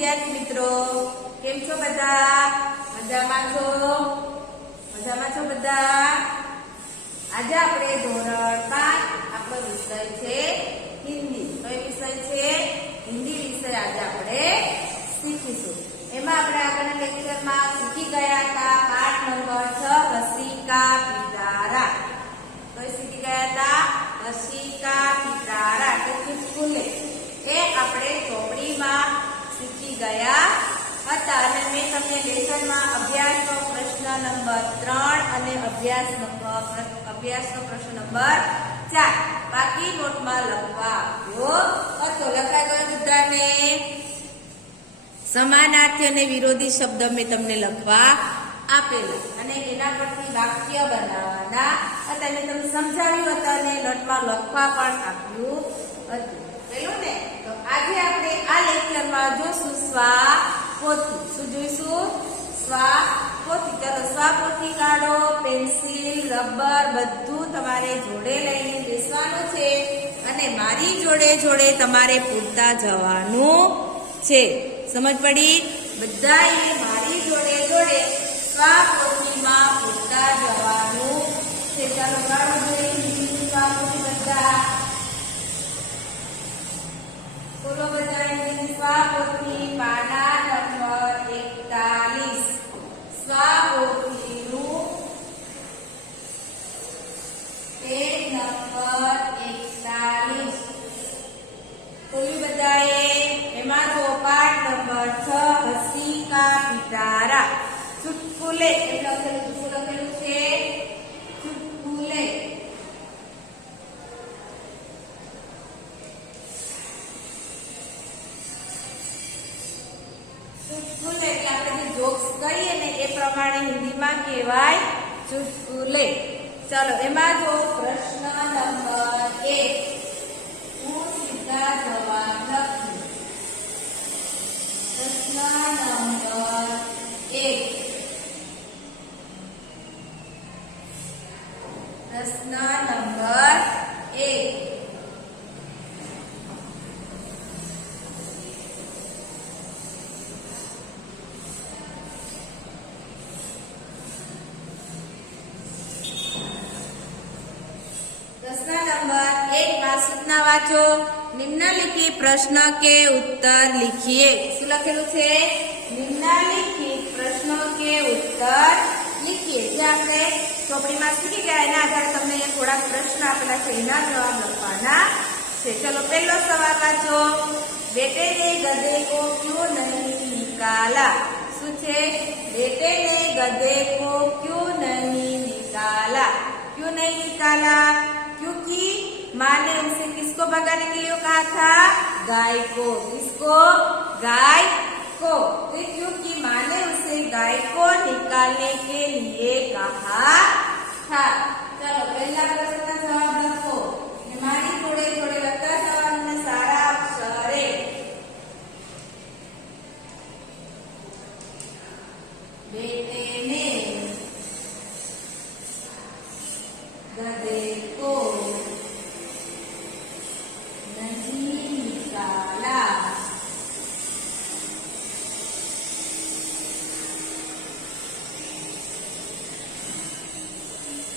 विद्यार्थी मित्रों, केम छो बधा? मजामां छो? मजामां छो बधा? आज आपणे धोरण 5 आपणो विषय छे हिंदी। कयो विषय छे? हिंदी विषय आज आपणे શીખીશું। એમાં આપણે આગળના લેક્ચરમાં શીખી ગયા હતા પાઠ નંબર 6 રસિકા પિટારા। તો શીખી ગયા હતા રસિકા પિટારા કે ચુટકુલે। એ આપણે ચોપડીમાં શીખી ગયા હતા અને મેં તમને લેસનમાં અભ્યાસનો પ્રશ્ન નંબર 3 અને અભ્યાસનો પ્રશ્ન નંબર 4 બાકી નોટમાં લખવા આપ્યો હતો। લખાઈ ગયો બધાને? समानार्थी અને વિરોધી શબ્દ મેં તમને લખવા આપેલા અને એના પરથી વાક્ય બનાવવાના હતા। મેં તમને સમજાવ્યું હતું અને નોટમાં લખવા પણ આપ્યું હતું। પેલું ને તો આજે આપણે આ લેક્ચરમાં જોશું સ્વાપોથી। શું જોઈશું? સ્વાપોથી। ચાલો સ્વાપોથી કાઢો, પેન્સિલ, રબર બધું તમારે જોડે લઈને બેસવાનું છે અને મારી જોડે જોડે તમારે પૂરતા જવાનું છે। समझ पड़ी? बधाए मारी जोड़े जोड़े स्वापोथीमां पूरता जवानुं छे। चालो गाड़ो जोईए स्वापोथी बधा बोलो। बधाए स्वापोथी पाना नंबर 41 स्वापोथीनुं पेज नंबर 41 बोली बधाए। एमां जो पाठ नंबर 6 रसिका पिटारा चुटकुले એટલે લખેલું છે ચુટકુલે। ચુટકુલે એટલે આપણે જે જોક્સ કહીએ ને એ પ્રમાણે હિન્દીમાં કહેવાય ચુટકુલે। ચાલો એમાં જો પ્રશ્ન નંબર 1 હું સીધા જવાબ લખું। प्रश्न नंबर 1 प्रश्न नंबर 1 प्रश्न नंबर 1 માં સૂચના વાંચો। निम्नलिखित प्रश्न के उत्तर लिखिए। શું લખેલું છે? નિમ્નલિખિત પ્રશ્નો કે ઉત્તર लिखिए। જે આપણે ચોપડીમાં શીખી ગયા એના આધારે તમને અહીંયા થોડાક પ્રશ્ન આપેલા છે, એના જવાબ લખવાના છે। ચલો પહેલો સવાલ વાંચો। બેટે ને ગધે કો ક્यों नहीं निकाला? શું છે? બેટે ને ગધે કો क्यों नहीं निकाला? क्यों नहीं निकाला? क्योंकि माँ ने उसे किसको भगाने के लिए कहा था? गाय को। किसको? गाय को। क्योंकि माँ ने उसे गाय को निकालने के लिए कहा था। चलो पहला प्रश्न का जवाब लखो। हमारी थोड़े थोड़े लगता जवाब में सारा अक्षर है। बेटे ने गधे को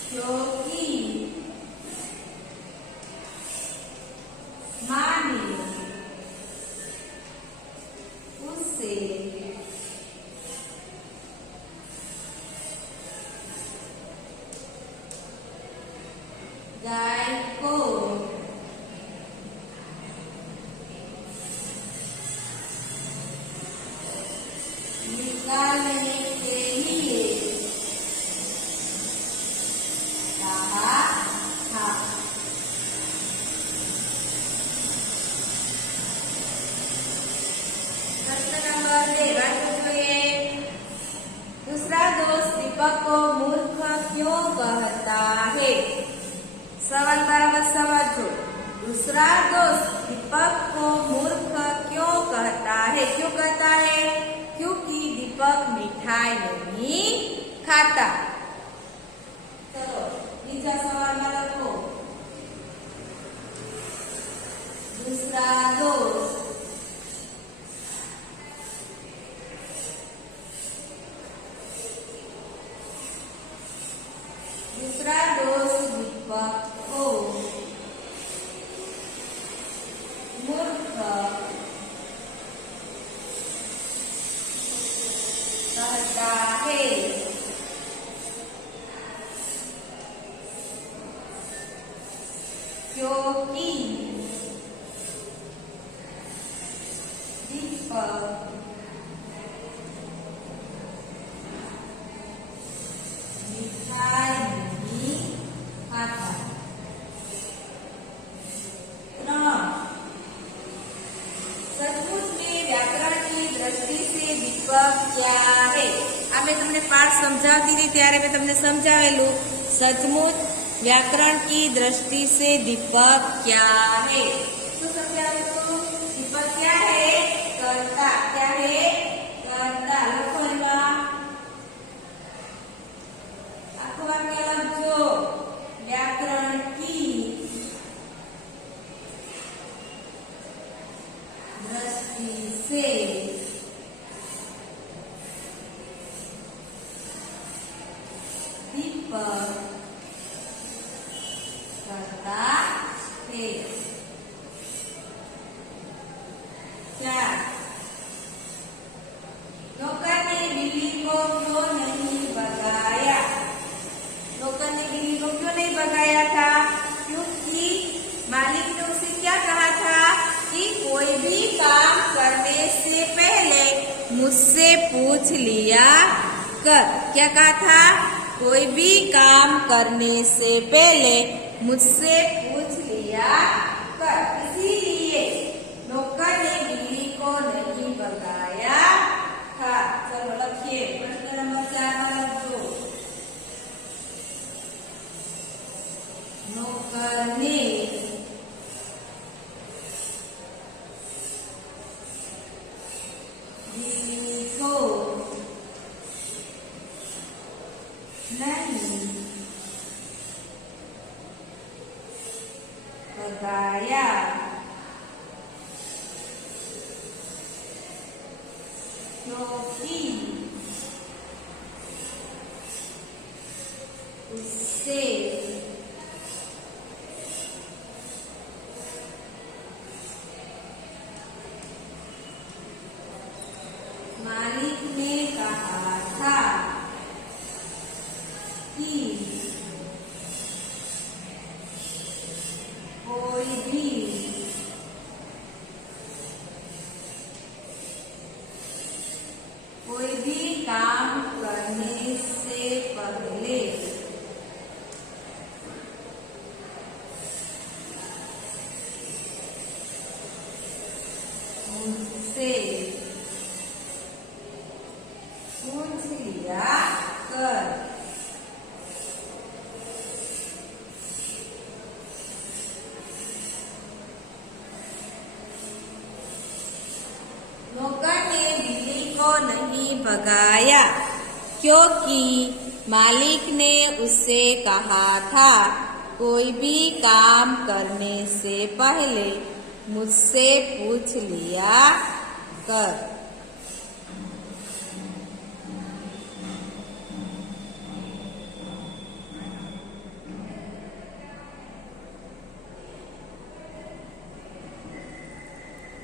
क्योंकि माँ ने उसे गाय को निकालने के लिए कहा था। प्रश्न नंबर 2 दूसरा दोस्त दीपक को मूर्ख क्यों कहता है? सवाल बराबर समझो। दूसरा दोस्त दीपक को मूर्ख क्यों कहता है? क्यों कहता है? क्योंकि दीपक मिठाई नहीं खाता। चलो बीजा सवाल में लखो। दूसरा दोस्त की दीपक मिठाई नहीं खाता। सचमुच में व्याकरण की दृष्टि से दीपक क्या है? आ मैं तमने पाठ समझाती थी त्यारे मैं तमने समझावेलू। सचमुच व्याकरण की दृष्टि से दीपक क्या है? तो समझावेलू। दीपक क्या है? कर्ता। क्या है? कर्ता। लखो एमां आखो वाक्य लखजो। व्याकरण की दृष्टि से दीपक करता है। क्या? नौकर ने बिल्ली को क्यों नहीं भगाया? नौकर ने बिल्ली को क्यों नहीं भगाया था? क्योंकि मालिक ने उसे क्या कहा था कि कोई भी काम करने से पहले मुझसे पूछ लिया कर। क्या कहा था? कोई भी काम करने से पहले मुझसे पूछ लिया कर। इसीलिए नौकर ने बिल्ली को नहीं भगाया था। चलो लिखिए प्रश्न नंबर 4 लिखो। नौकर ने बिल्ली को नहीं भगाया क्योंकि उससे मालिक ने कहा था कि कोई भी काम करने से पहले मुझसे पूछ लिया कर। नौकर ने बिल्ली को नहीं भगाया क्योंकि मालिक ने उससे कहा था कोई भी काम करने से पहले मुझसे पूछ लिया कर।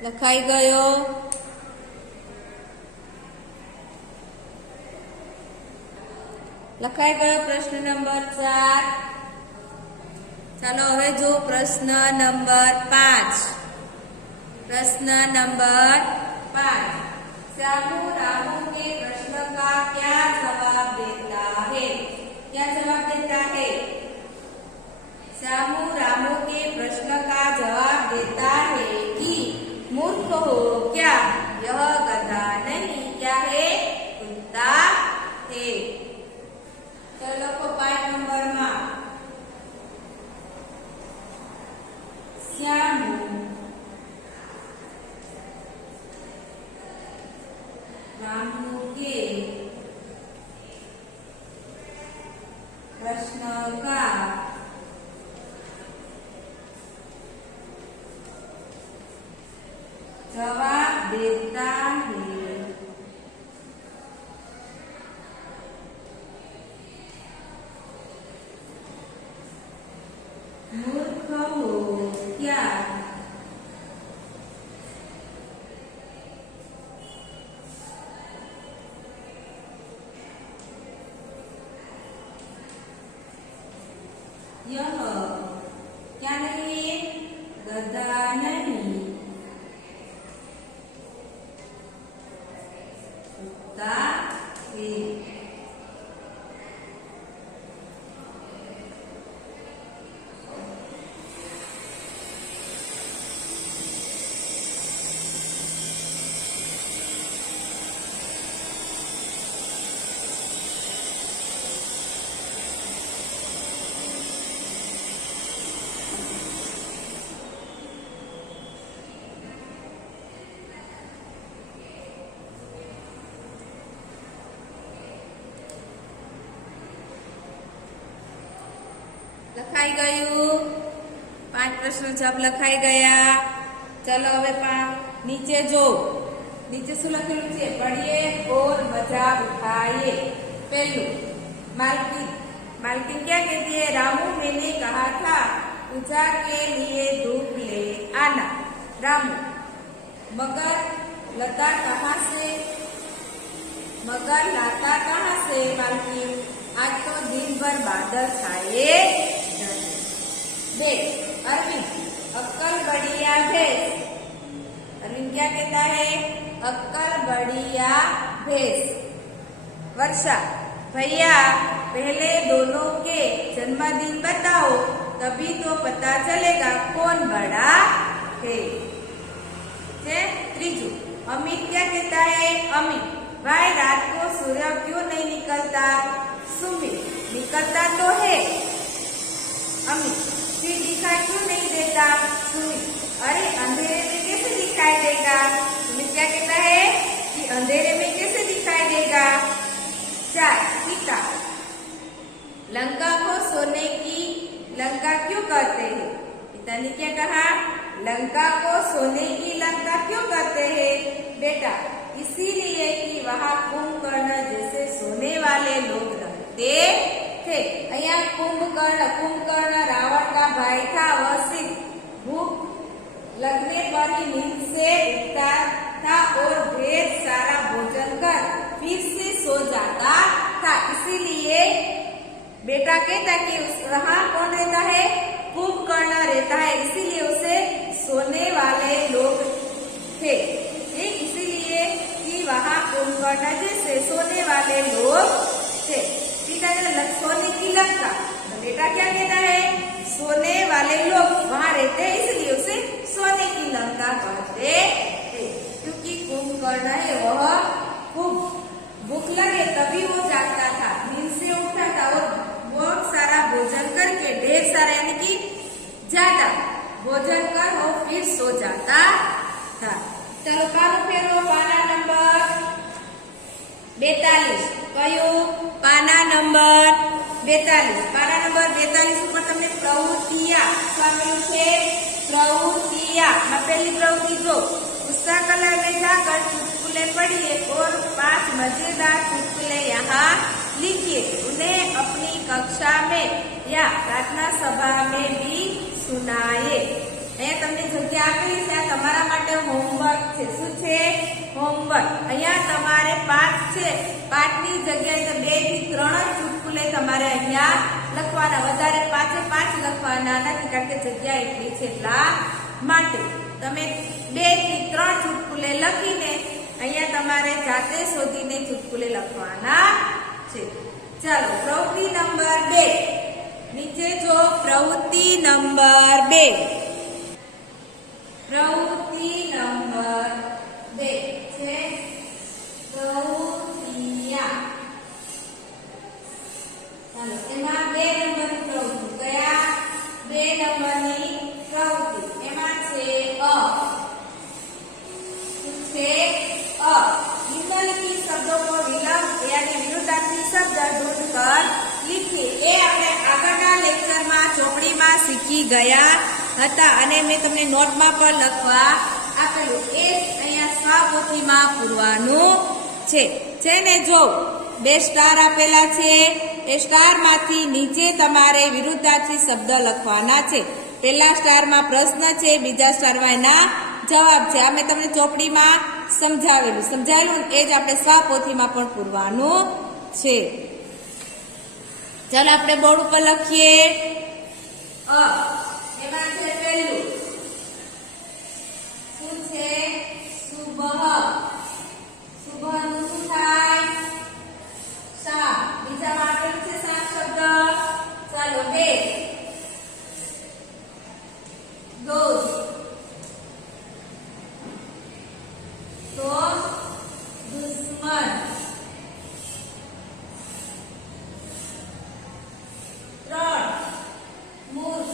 લખાઈ ગયો। લખાઈ ગયો પ્રશ્ન નંબર 4। ચાલો હવે જો પ્રશ્ન નંબર 5। प्रश्न नंबर 5। श्यामू रामू के प्रश्न का क्या जवाब देता है? क्या जवाब देता है? श्यामू रामू के प्रश्न का जवाब देता है कि मूर्ख हो क्या? यह गधा नहीं क्या है? कुत्ता है। चलो को 5 नंबर में श्यामू रामू के प्रश्न का जवाब देता है मूर्ख हो क्या? यह क्या नहीं है? લખાઈ ગયું 5 પ્રશ્નો જવાબ લખાઈ ગયા ચલો હવે નીચે જો नीचे શું લખેલું છે પढ़िए और मजा उठाइए पहलू मालकिन क्या कहती है रामू मैंने कहा था पूजा के लिए धूप ले आना रामू मगर लाता कहाँ से मालकिन आज तो दिन भर बादल छाए देख अरविंद अक्कल बढ़िया भैंस अरविंद क्या कहता है अक्कल बढ़िया भैंस वर्षा भैया पहले दोनों के जन्मदिन बताओ तभी तो पता चलेगा कौन बड़ा है त्रीजू अमित क्या कहता है अमित भाई रात को सूर्य क्यों नहीं निकलता सुमित निकलता तो है अमित फिर दिखाई क्यों नहीं देता सुमित अरे अंधेरे में कैसे दिखाई देगा सुमित क्या कहता है कि अंधेरे में कैसे दिखाई देगा 4 पिता लंका को सोने की लंका क्यों कहते हैं पिता ने क्या कहा लंका को सोने की लंका क्यों कहते हैं बेटा इसीलिए कि वहाँ कुंभकर्ण जैसे सोने वाले लोग रहते थे अया कुंभकर्ण रावण का भाई था वह सिर्फ भूख लगने पर ही नींद से उठता था और ढेर सारा भोजन कर फिर से सो जाता था इसीलिए बेटा कहता कि वहाँ कौन रहता है कुंभकर्ण रहता है इसीलिए उसे सोने वाले लोग थे इसीलिए कि वहाँ कुंभकर्ण जैसे सोने वाले लोग थे पिता ने सोने की लंका तो बेटा क्या कहता है सोने वाले लोग वहाँ रहते हैं इसलिए उसे सोने की लंका कहते थे क्योंकि कुंभकर्ण है वह खूब भूख लगे तभी वो जागता था नींद से उठता था और बहुत सारा भोजन करके ढेर सारा यानी कि ज्यादा भोजन कर वो फिर सो जाता था चलो पानो फेरो पाना नंबर 42 कयो पाना नंबर 42 पाना नंबर 42 ઉપર તમને પ્રવૃત્તિયા સામેલ છે પ્રવૃત્તિયા માં પહેલી પ્રવૃત્તિ જો पुस्तकालय में जाकर चुटकुले पढ़िए और 5 मजेदार चुटकुले यहाँ लिखिए उन्हें अपनी कक्षा में या प्रार्थना सभा में भी सुनाए અહીંયા તમને જગ્યા આપેલી છે આ તમારા માટે હોમવર્ક છે શું છે હોમવર્ક અહીંયા તમારે 5 છે 5 ની જગ્યાએ 2 થી 3 ચુટકુલે તમારે અહીંયા લખવાના વધારે 5 લખવાના નથી કારણ કે જગ્યા એટલી છે એટલા માટે તમે 2 થી 3 ચુટકુલે લખીને અહીંયા તમારે જાતે શોધીને ચુટકુલે લખવાના છે ચાલો પ્રવૃત્તિ નંબર 2 નીચે જો પ્રવૃત્તિ નંબર 2 प्रवृत्ति नंबर 2 છે પ્રવૃત્તિયા ચાલો એમાં 2 નંબરની પ્રવૃત્તિ કયા 2 નંબરની પ્રવૃત્તિ એમાં છે निम्नलिखित शब्दों को विलंब यानी विरुद्धार्थी शब्द ढूंढकर लिखिए એ આપણે આગળના લેક્ચરમાં ચોપડીમાં શીખી ગયા હતા અને મેં તમને નોટમાં પણ લખવા આપેલું એ અહીંયા સ્વપોથીમાં પૂરવાનું છે ને જો 2 સ્ટાર આપેલા છે એ સ્ટારમાંથી નીચે તમારે વિરુદ્ધાર્થી શબ્દ લખવાના છે પહેલા સ્ટારમાં પ્રશ્ન છે બીજા સ્ટારમાં એના જવાબ છે આ મેં તમને ચોપડીમાં સમજાવેલું એ જ આપણે સ્વપોથીમાં પણ પૂરવાનું છે ચાલો આપણે બોર્ડ ઉપર લખીએ એમાં છે પહેલું શું છે સુબહ સુબહનું શું થાય શામ બીજામાં આપેલું છે શામ શબ્દ ચાલો 2 दोस्त तो दुश्मन 3 मूर्ख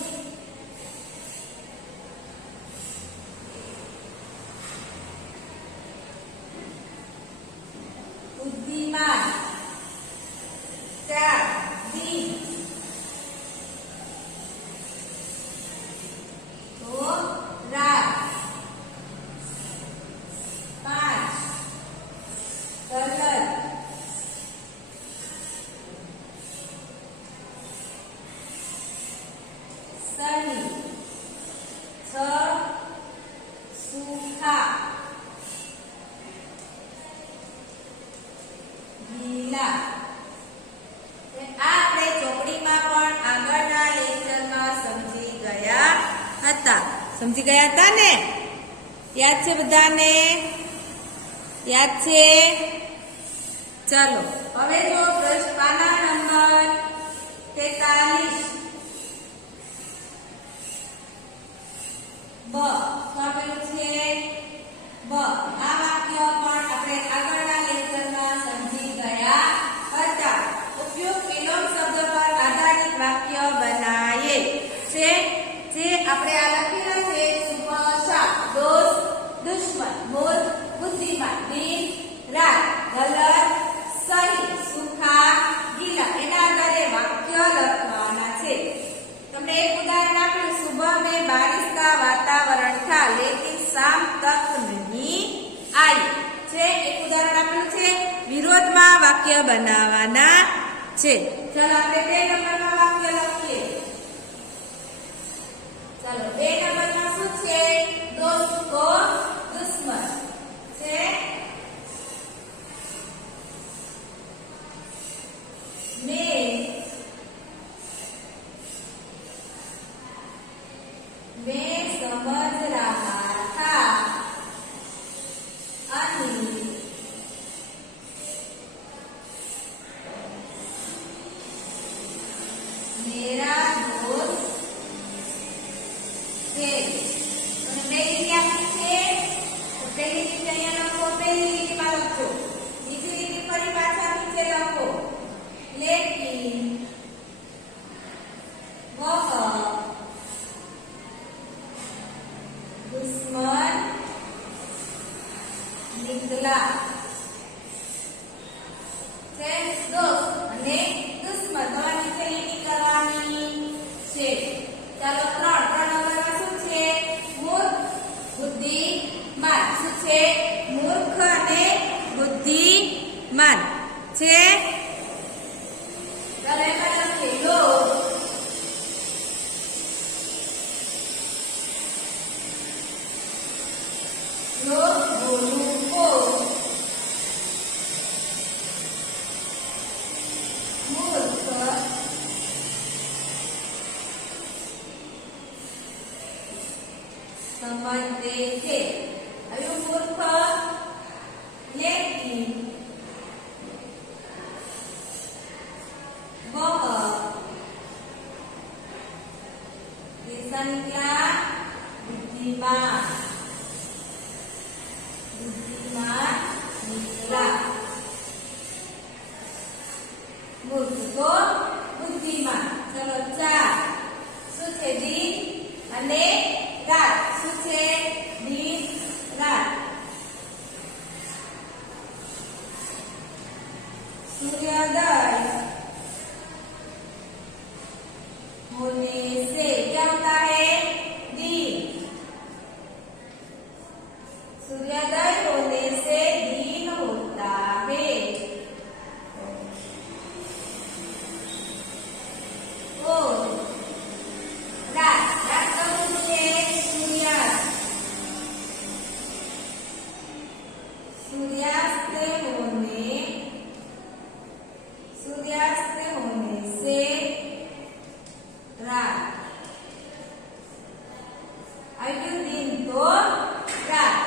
સમજી ગયા હતા ને? યાદ છે બધાને? યાદ છે? ચાલો હવે જો પાના નંબર 43 બ શું આપેલું છે? બ. આ વાક્ય પણ આપણે આગળના લેક્ચરમાં સમજી ગયા હતા. ઉપયોગ એલોન શબ્દ પર આધારિત વાક્ય બનાવીએ છે. જે આપણે આ લખેલા છે શુભ શાક, દોસ્ત, દુશ્મન, મૂર્ખ, બુદ્ધિમાન, દિન, રાત, ગલત, સહી, સુખા, ગીલા એના આધારે વાક્ય લખવાના છે. તમને એક ઉદાહરણ આપ્યું, સુબહ में बारिश का वातावरण था लेकिन शाम तक नहीं आई છે. એક ઉદાહરણ આપેલું છે. વિરોધમાં વાક્ય બનાવવાના છે. ચાલો આપણે 2 નંબરમાં વાક્ય લખીએ. ચાલો 2 નંબરમાં શું છે? દોસ્ત કો દુશ્મન છે. मैं समझ रहा था अनि मेरा दोस्त છે. અને પહેલી ક્યાં છે? તો પહેલી લીટી અહીંયા લખો, પહેલી લીટીમાં લખો. બીજી લીટી ફરી પાછા નીચે લખો. लेकिन वह दुश्मन निकला છે. દોસ્ત અને દુશ્મન તમારે નીચે લીટી કરવાની છે. ચાલો 3 નંબરમાં શું છે? મૂર્ખ, બુદ્ધિમાન. શું છે? મૂર્ખ અને બુદ્ધિમાન છે. ચાલો એમાં લખીએ લોક, લોક બોલું કો, મૂર્ખ समझते थे. अभी मूर्ख लेकिन वह कैसा निकला? बुद्धिमान, बुद्धिमान निकला. मूर्ख को बुद्धिमान. चलो 4 શું છે? दिन અને રાત. શું છે? दिन रात. सूर्योदय होने से क्या होता है? दिन. सूर्योदय होने से दिन होता है. और रात, रात कब होती है? सूर्यास्त. सूर्यास्त होने से रात. आयु दिन तो रात.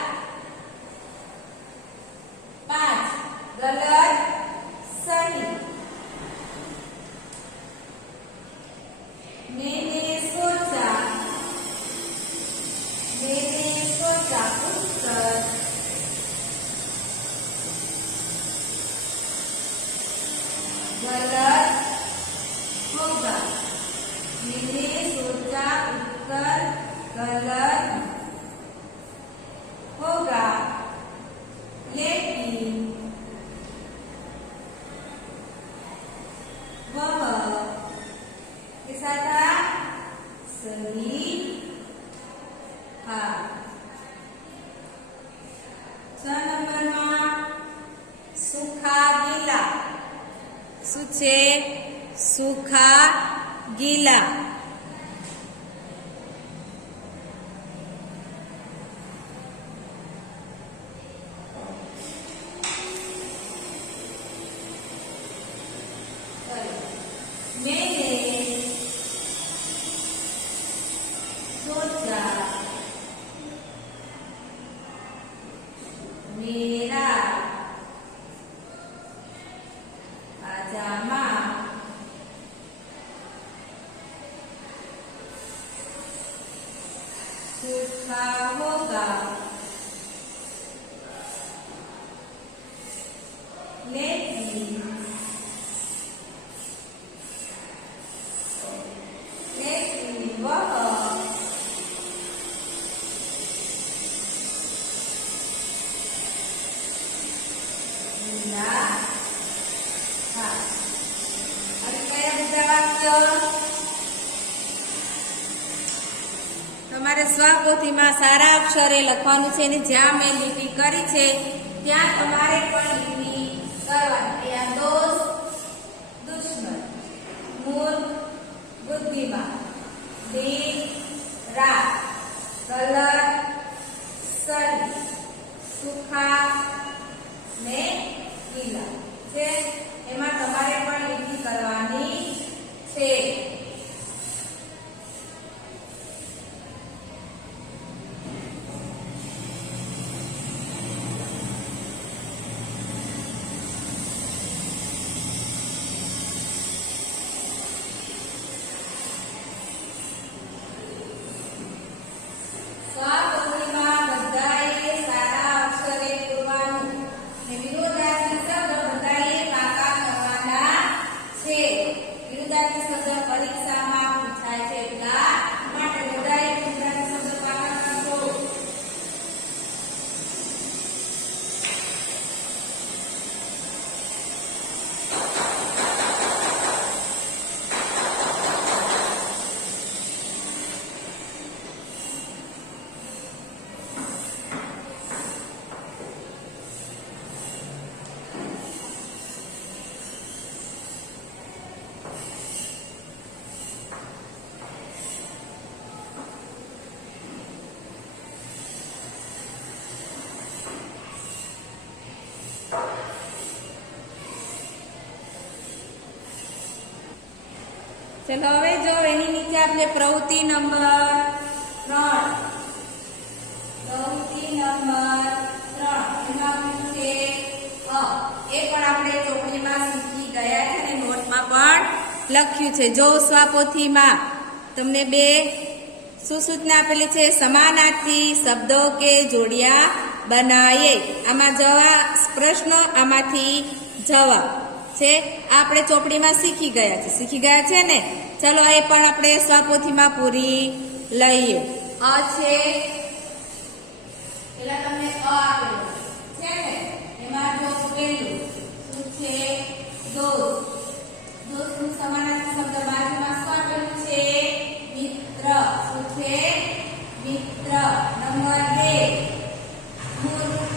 5 गलत सही. मैंने सोचा उत्तर गलत होगा. मैंने सोचा उत्तर गलत होगा लेकिन वह कैसा था? सही था. 6 નંબરમાં સુખા ગીલા. શું છે? સુખા ગીલા. मैंने सोचा सूखा होगा। लेकिन वह गीला था। अभी क्या दूसरा वाक्य તમારે સ્વપોથીમાં સારા અક્ષરે લખવાનું છે અને જ્યાં મેં લીટી કરી છે ત્યાં તમારે પણ લીટી કરવાની। અહીંયા દોસ્ત દુશ્મન, મૂર્ખ બુદ્ધિમાન, दिन रात, कलर सनी, सूखा ने गीला છે। એમાં તમારે પણ લીટી કરવાની છે। સ્વપોથીમાં બધાએ સારા અક્ષરે પૂરવાનું ને વિરોધાર્થી શબ્દ બધાએ પાકા કરવાના છે। વિરોધાર્થી શબ્દ પરીક્ષામાં પૂછાય છે એટલા માટે બધાએ વિરોધાર્થી શબ્દ પાકા કરજો। चलो હવે જો એની નીચે આપણે પ્રવૃત્તિ નંબર 3 એમાં શું છે એ પણ આપણે ચોપડીમાં શીખી ગયા છે અને નોટમાં પણ લખ્યું છે। જો સ્વપોથીમાં તમને બે સૂચના આપેલી છે। સમાનાર્થી શબ્દો કે જોડિયા બનાવીએ। આમાં જવાબ પ્રશ્ન, આમાંથી જવાબ છે। આપણે ચોપડીમાં શીખી ગયા છે ને। ચલો એ પણ આપણે સ્વપોથીમાં પૂરી લઈએ। અ છે પેલા તમને અ આપેલો છે ને, એમાં જો પેલું શું છે દોસ્ત। દોસ્તનું સમાનાર્થી શબ્દ બાજુમાં શું આપેલું છે મિત્ર। શું છે મિત્ર। નંબર 2 મૂર્ખ।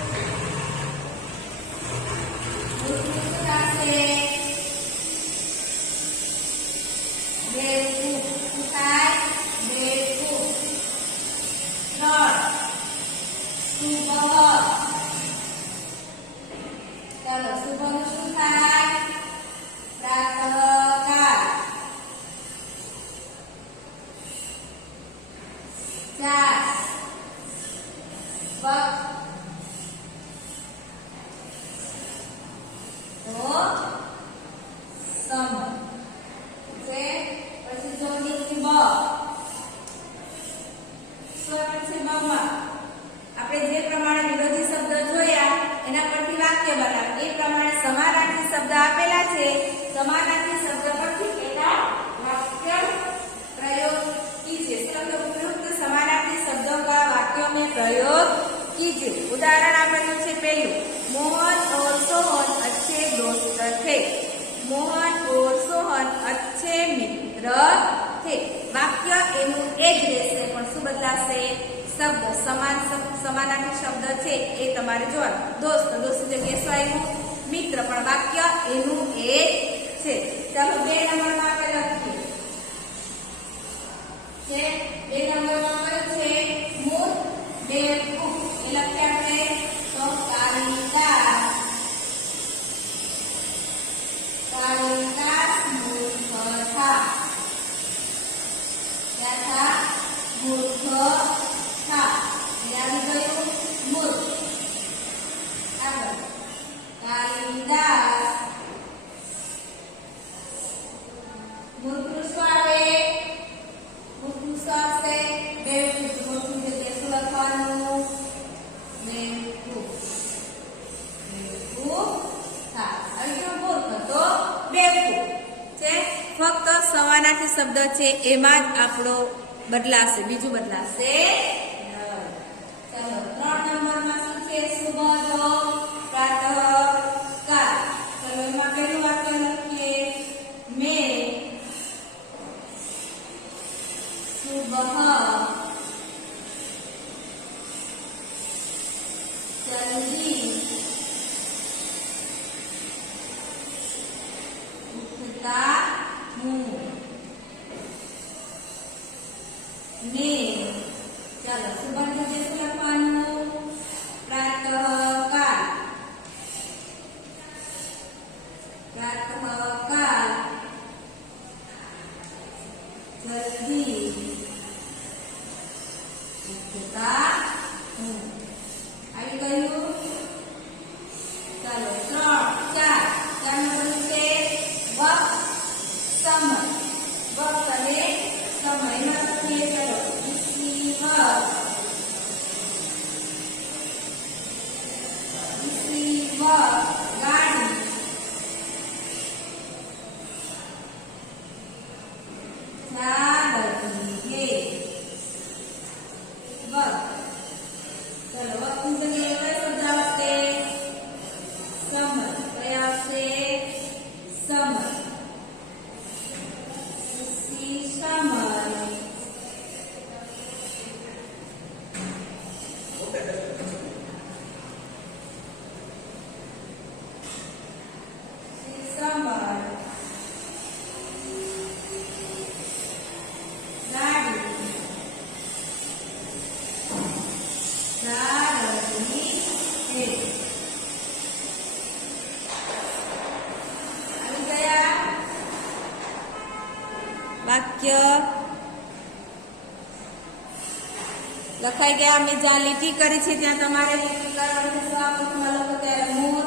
ચાલો શુભનું શું થાય પ્રાતઃકાળ। 4 વક્ત તો સમય છે। પછી જો નીચે બ શું છે બમાં આપણે જે પ્રમાણે વિરોધી શબ્દ જોયા એના પરથી વાક્ય બનાવ। એ પ્રમાણે સમાનાર્થી શબ્દ આપેલા છે। સમાનાર્થી શબ્દ પરથી એના वाक्य प्रयोग कीजिए। उपयुक्त समानार्थी शब्दों का वाक्यों में प्रयोग कीजिए। उदाहरण आपेલું છે પહેલું मोहन और सोहन अच्छे दोस्त थे। मोहन और सोहन अच्छे मित्र थे। वाक्य એનું એ જ રહેશે પણ શું બદલાશે શબ્દ સમાનાર્થી શબ્દ છે એ તમારે જોવાનું। દોસ્ત જગ્યાએ શું આવ્યું મિત્ર પણ વાક્ય એનું એ છે। ચાલો 2 નંબરમાં આપણે લખીએ છે। 2 નંબરમાં કયું છે મૂર્ખ બેવકૂફ। એ લખીએ આપણે તો कालिदास मूर्ख था। क्या था मूर्ख था। याद गયું મૂર્ખ। આગળ કાલિદાસ મૂર્ખનું શું આવે મૂર્ખનું શું આવશે બેવકૂફ। મૂર્ખની શબ્દ છે એમાં જ આપણો બદલાશે, બીજું બદલાશે નહીં. ચાલો 3 નંબરમાં શું છે? સુબહ પ્રાતઃકાલ. ચાલો એમાં પહેલું વાક્ય લખીએ. મેં સુબહ જલ્દી उठता हूँ ने. चलो सुबह को जैसे लखवानु प्रातःकाल. प्रातःकाल जल्दी उठता हूँ. આવી ગયું. ચાલો 3 4 નંબર છે વક્ત સમય. વક્ત અને સમય માં લખીએ. ચલો ઇસી વક્ત ગાડી. जा रही है. वक्त. चलो वक्त ની જગ્યાએ કયો શબ્દ આવશે? સમય. કયો આવશે? સમય. ઉસી સમય वाक्य लखाई गया. मैं ज्यादा લીટી કરી છે ત્યાં તમારે લીટી કરવાની છે. સ્વાપુરુષમાં લખો ત્યારે મોર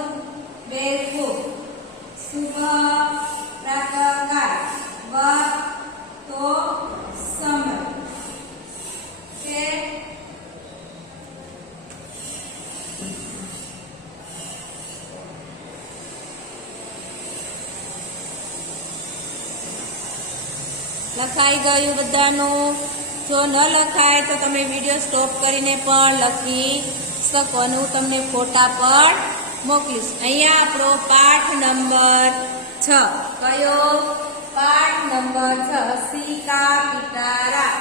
બેરખું. સુબહ પ્રાતઃકાલ. વક્ત તો સમય છે. લખાઈ ગયું બધાનું. જો ન લખાય તો તમે વિડીયો સ્ટોપ કરીને પણ લખી શકો અને હું તમને ફોટા પણ મોકલીશ. અહીંયા આપણો પાઠ નંબર 6. કયો? પાઠ નંબર 6 સિક્કા પિટારા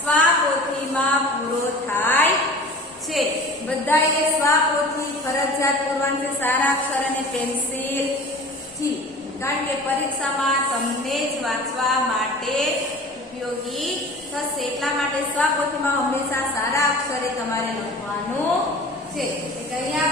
સ્વાપોથીમાં પૂરો થાય છે. બધાએ સ્વાપોથી ફરજિયાત પૂરવાની છે, સારા અક્ષર અને પેન્સિલથી. કારણ કે પરીક્ષામાં તમને જ વાંચવા માટે ઉપયોગી થશે. એટલા માટે સ્વપોથીમાં હંમેશા સારા અક્ષરે તમારે લખવાનું છે. અહીંયા